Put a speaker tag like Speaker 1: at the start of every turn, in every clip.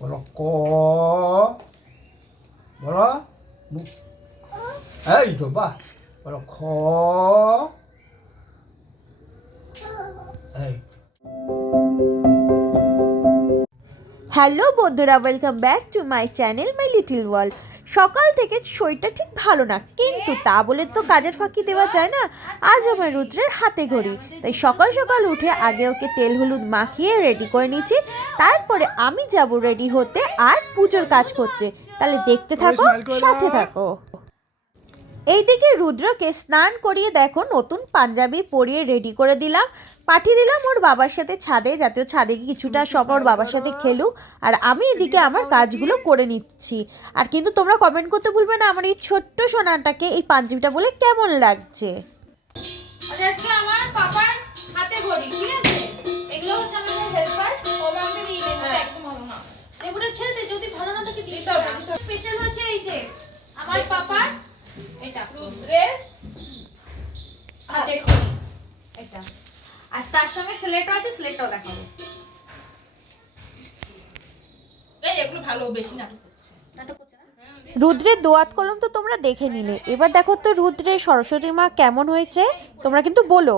Speaker 1: বলো ক বলো এই তো বাহ বলো খ এই
Speaker 2: হ্যালো বন্ধুরা welcome back to my channel my little world সকাল থেকে শরীরটা ঠিক ভালো না কিন্তু তা বলে তো কাজের ফাঁকি দেওয়া যায় না। আজ আমার রুদ্রের হাতে ঘড়ি। তাই সকাল সকাল উঠে আগে ওকে তেল হলুদ মাখিয়ে রেডি করে নিচ্ছি। তারপরে আমি যাব রেডি হতে আর পুজোর কাজ করতে। তাহলে দেখতে থাকো সাথে থাকো। এইদিকে রুদ্রকে স্নান করিয়ে দেখো নতুন পাঞ্জাবি পরিয়ে রেডি করে দিলাম। পাঠিয়ে দিলাম ওর বাবার সাথে ছাদে যাতে ও ছাদে কিছুটা সব ওর বাবার সাথে খেলুক। আর আমি এদিকে আমার কাজগুলো করে নিচ্ছি। আর কিন্তু তোমরা কমেন্ট করতে ভুলবে না আমার এই ছোট্ট সোনাটাকে এই পাঞ্জাবিটা বলে কেমন লাগছে?
Speaker 3: আজকে আমার পাপার হাতে ঘড়ি ঠিক আছে? এগুলো হচ্ছে আমাদের হেল্পার ও মাকে দিয়ে দেবে।
Speaker 4: হ্যাঁ।
Speaker 3: একদম ভালো না এগুলো ছেড়ে দে যদি ভালো না থাকে দিতে হবে স্পেশাল হচ্ছে এই যে আমার পাপার হাতে ঘড়ি এটা আর তার সঙ্গে স্লেটও আছে স্লেটটাও দেখাবো এই এগুলো ভালো বেশি নাটক করছে। নাটক করছে
Speaker 2: রুদ্রের দোয়াত কলম তো তোমরা দেখে নিলে। এবার দেখো তো রুদ্রের সরস্বতী মা কেমন হয়েছে তোমরা কিন্তু বলো।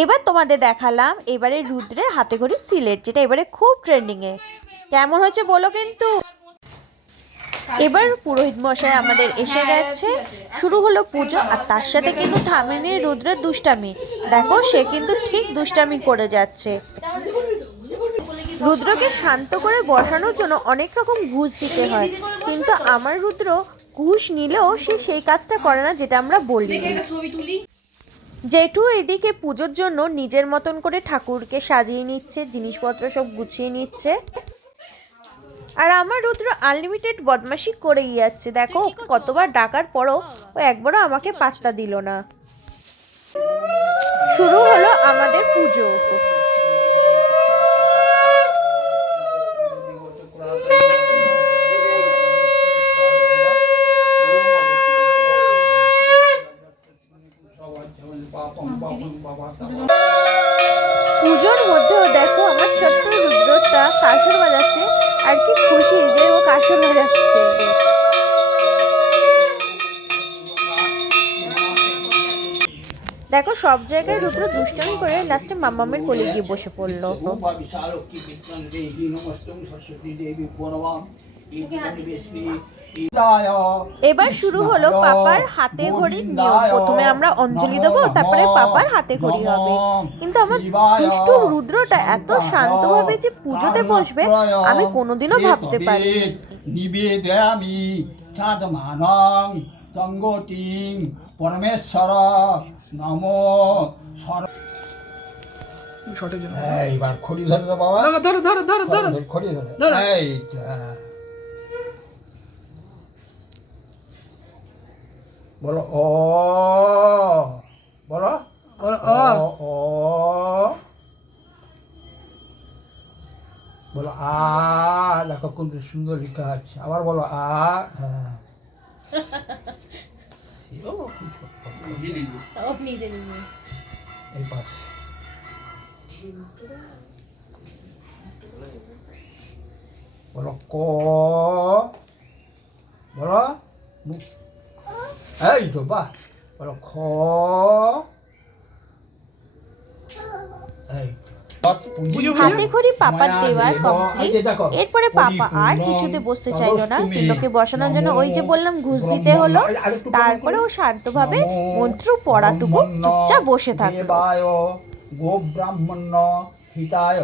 Speaker 2: এবার তোমাদের দেখালাম এবারে রুদ্রের হাতে ঘড়ি সিলেট যেটা এবারে খুব ট্রেন্ডিংয়ে কেমন হয়েছে বলো কিন্তু। এবার পুরোহিত মশাই আমাদের এসে গেছে। শুরু হলো পুজো, আর তার সাথে কিন্তু থামেনি রুদ্রের দুষ্টামি। দেখো, সে কিন্তু ঠিক দুষ্টামি করে যাচ্ছে। রুদ্রকে শান্ত করে বসানোর জন্য অনেক রকম ঘুষ দিতে হয়। কিন্তু আমার রুদ্র ঘুষ নিলেও সে সেই কাজটা করে না যেটা আমরা বলি। জেঠু এদিকে পুজোর জন্য নিজের মতন করে ঠাকুরকে সাজিয়ে নিচ্ছে, জিনিসপত্র সব গুছিয়ে নিচ্ছে। আর আমার রুদ্র আনলিমিটেড বদমাশি করেই যাচ্ছে। দেখো কতবার ডাকার পরও ও একবারও আমাকে পাত্তা দিল না। শুরু হলো আমাদের পুজো। পুজোর মধ্যেও দেখো আমার ছোট্ট রুদ্রটা বাজাচ্ছে আর কি খুশি যে ও কাশে কাসর যাচ্ছে। দেখো, সব জায়গায় রুদ্র দুষ্টামি করে লাস্টে মাম্মামের কোলে গিয়ে বসে পড়ল। এবার শুরু হলো পাপার হাতে ঘড়ির নিয়ম। প্রথমে আমরা অঞ্জলি দেবো তারপরে পাপার হাতে ঘড়ি হবে। কিন্তু আমার দুষ্টু রুদ্রটা এত শান্তভাবে যে পুজোতে বসবে আমি কোনোদিনও ভাবতে পারিনি।
Speaker 1: নিবেদয়ামি চাঁদমানং চঙ্গটিং পরমেশ্বর নম সর এইবার খড়ি ধরে তো বাবা।
Speaker 4: ধরো ধরো ধরো ধরো।
Speaker 1: খড়ি ধরে।
Speaker 4: ধরো।
Speaker 1: এই বলো ও বলো?
Speaker 4: বলো,
Speaker 1: ও
Speaker 4: অ।
Speaker 1: বলো আ দেখো কোন সুন্দর লেখা আছে। আবার বলো আ হ্যাঁ। এই পাশ। বলো ক বলো? মুখ এই তো বাহ। বলো খ। এই তো।
Speaker 4: পুজো
Speaker 2: হাতে ঘড়ি পাপার দেওয়ার। কমপ্লিট। এরপরে পাপা আর কিছুতে বসতে চাইলো না। তিনলোকে বসানোর জন্য ওই যে বললাম ঘুষ দিতে হলো। তারপরে ও শান্তভাবে মন্ত্র পড়াটুকু চুপচাপ বসে থাকল।
Speaker 1: গো ব্রাহ্মণ্য হিতায়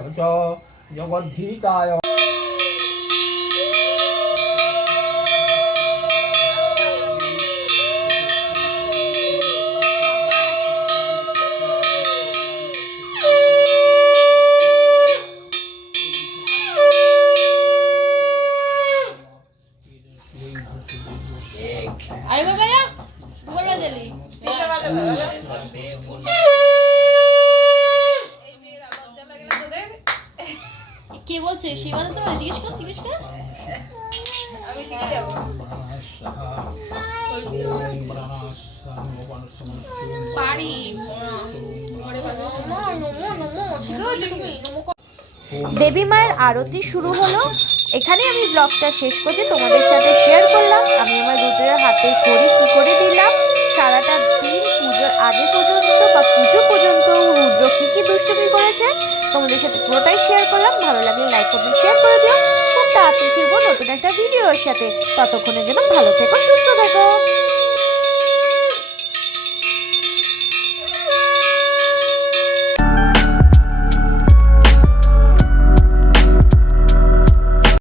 Speaker 1: জগদ্ধিতায়
Speaker 3: কে বলছে সেই বাদে তো জিজ্ঞেস কর জিজ্ঞেস কর আমি শিখে যাব
Speaker 1: পারি
Speaker 2: দেবী মায়ের আরতি শুরু হলো। এখানে আমি ব্লগটা শেষ করছি, তোমাদের সাথে শেয়ার করলাম। আমি আমার রুদ্রের হাতে করি কি করে দিলাম? সারাটা দিন পুজোর আগে পর্যন্ত বা পুজো পর্যন্ত রুদ্র কী কী দুষ্টুমি করেছে, তোমাদের সাথে পুরোটাই শেয়ার করলাম। ভালো লাগলে লাইক কমেন্ট শেয়ার করে দিও। খুব তাড়াতাড়ি ফিরবো নতুন একটা ভিডিওর সাথে। ততক্ষণের জন্য ভালো থেকো, সুস্থ থেকো।